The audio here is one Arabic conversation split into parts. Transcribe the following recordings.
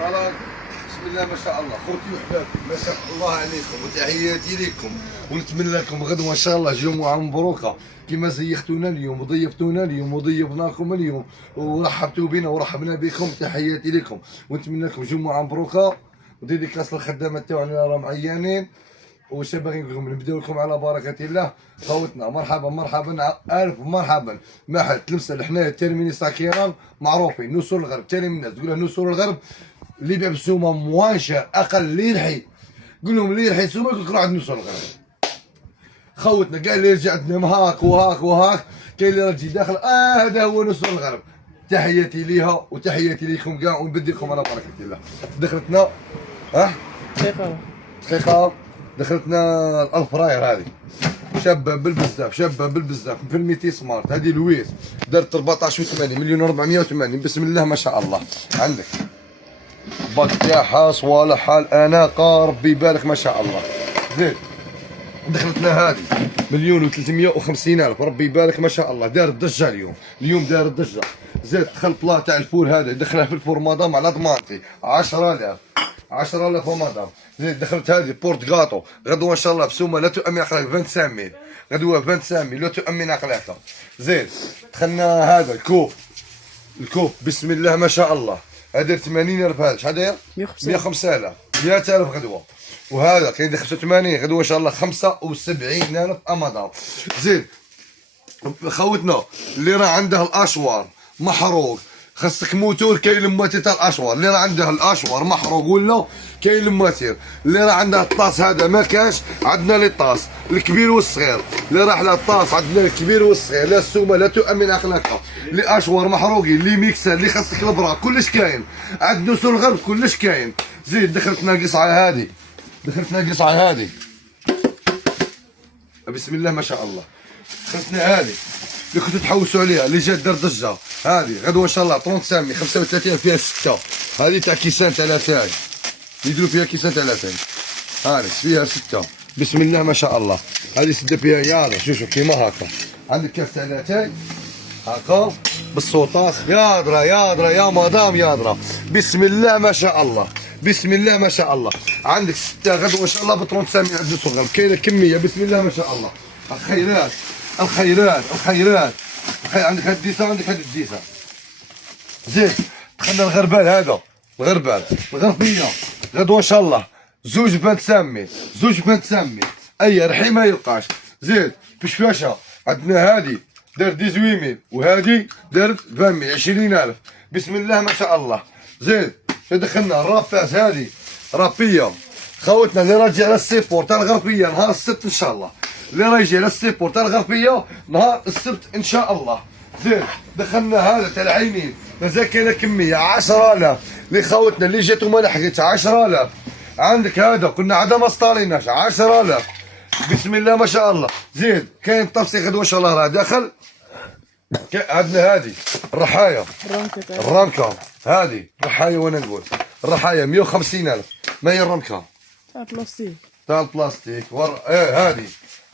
خلاص. بسم الله ما شاء الله، خوتي وحبابي ما شاء الله عليكم وتحياتي لكم، ونتمنى لكم غدوه ان شاء الله جمعه مبروكه كما زيختونا اليوم وضيفتونا اليوم وضيفناكم اليوم ورحبتوا بنا ورحبنا بكم. تحياتي لكم ونتمنى لكم جمعه مبروكه وديديكاس للخدامه تاعنا راهم عيانين. واش باغي نقول لكم، نبداو لكم على بركه الله. خوتنا مرحبا مرحبا الف مرحبا. محل تلمسه حنايا التيرميني ساكيران معروفين، نسور الغرب ثاني من الناس تقول له نسور الغرب اللي يبيع بسومه موانشه اقل اللي يرحي، قول لهم اللي يرحي سومه يقول لك روح عند نسور الغرب. خوتنا كاع اللي يرجع عندنا هاك وهاك وهاك، كاين اللي راجي داخل هذا هو نسور الغرب. تحياتي ليها وتحياتي ليكم كاع ونبدي لكم على بركه الله. دخلتنا دقيقه دخلتنا الفراير هذه شابه بالبزاف، شابه بالبزاف في الميتي سمارت. هذه لويس دارت 14.8 مليون 480. بسم الله ما شاء الله. عندك باك تاعها صوالحها الاناقه ربي يبارك ما شاء الله. زين دخلتنا هذه مليون و350 الف ربي يبارك ما شاء الله. دارت ضجه اليوم دارت ضجه. زين دخل بلا تاع الفور هذا دخلها في الفور مدام على ضمانتي 10000 مدام. زين دخلت هذه بورت غاطو غدوه ان شاء الله بسومه لا تؤمن اقلاك 25000 غدوه 25000 لا تؤمن اقلاك. زين دخلنا هذا الكوب بسم الله ما شاء الله. هذا 80000 هذا شحال داير 105000 100000 غدوه. وهذا كاين 85 غدوه ان شاء الله 75000 مدام. زين خوتنا اللي راه عنده الاشوار محروق خاصك موتور كاين المواتير تاع الاشوار، اللي راه عنده الاشوار محروق ولا كاين المواتير، اللي راه عنده الطاس هذا ما كاش عندنا لي طاس الكبير والصغير، اللي راح له الطاس عندنا الكبير والصغير، لا السومه لا تؤمن اخلاقها، اللي اشوار محروقين اللي ميكسر اللي خاصك البرا كلش كاين، عند نسور الغرب كلش كاين. زيد دخلتنا قصعه هذه بسم الله ما شاء الله. دخلتنا هذه اللي كنتوا تحوسوا عليها اللي جات دار ضجه، هذه غدوه ان شاء الله 35 35 فيها 6. هذه تاع كيسان تاع لاتاي يديروا فيها كيسان تاع لاتاي، هذه فيها 6 بسم الله ما شاء الله. هذه سده فيها ياضا شوفوا كيما هكا. عندك كاس تاع لاتاي هكا بالصوطاخ ياضرا يا مدام ياضرا بسم الله ما شاء الله. بسم الله ما شاء الله. عندك 6 غدوه ان شاء الله ب 35 عند الصغر كاينه كميه بسم الله ما شاء الله. الخيرات عندك هاد الديسه عندك هاد الديسه. زين دخلنا الغربال هذا الغربيه غدوه ان شاء الله زوج بنت سامي اي رحي ما يلقاش. زين بشفاشه عندنا هادي دار 18000 وهادي دارت 20000 بسم الله ما شاء الله. زين دخلنا الرافاس هذه رابيه خوتنا اللي راجع على السيبور تاع الغربيه نهار السبت ان شاء الله، اللي رايجي على السيبور تاع الغربيه نهار السبت ان شاء الله. زين دخلنا هذا تاع العينين مازال كاينه كميه 10000 اللي خوتنا اللي جاتو ما لحقتش 10000. عندك هذا كنا عاد ما سطاليناش 10000 بسم الله ما شاء الله. زين كاين التفصيل غدوه ان شاء الله راه داخل. عندنا هذه الرحايا الرمكه هذه رحايا وانا نقول الرحايا 150000 ما هي الرمكه تاع البلاستيك هذه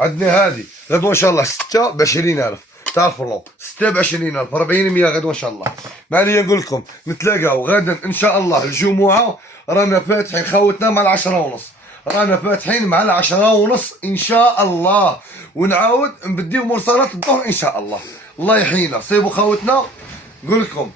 عندنا هذه غدوه ان شاء الله 6 ب 20000 تاع الفرلو 6 ب 20000 400 غدوه ان شاء الله. ما عليا نقول لكم نتلاقاو غدا ان شاء الله الجمعه رانا فاتحين خوتنا مع 10:30 رانا فاتحين مع 10:30 ان شاء الله، ونعاود نبديو مرسلات الظهر ان شاء الله. الله يحيينا صيبوا خوتنا نقول لكم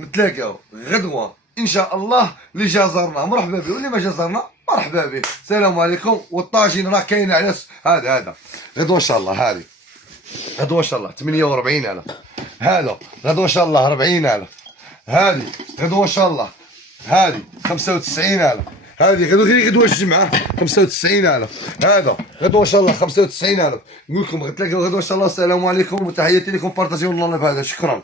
نتلاقاو غدوه ان شاء الله. اللي جا زارنا مرحبا به واللي ما جا زارنا مرحبا به. السلام عليكم. والطاجين راه كاين على هذا غدوه ان شاء الله. هذه غدوه ان شاء الله 48000 هذا غدوه ان شاء الله 40000 هذه غدوه ان شاء الله هذه 95000 هذه غدوه الجمعه 95000 هذا غدوه ان شاء الله 95000. نقول لكم غتلاقاو غدوه ان شاء الله. السلام عليكم وتحياتي لكم. بارطاجيو الله في هذا. شكرا.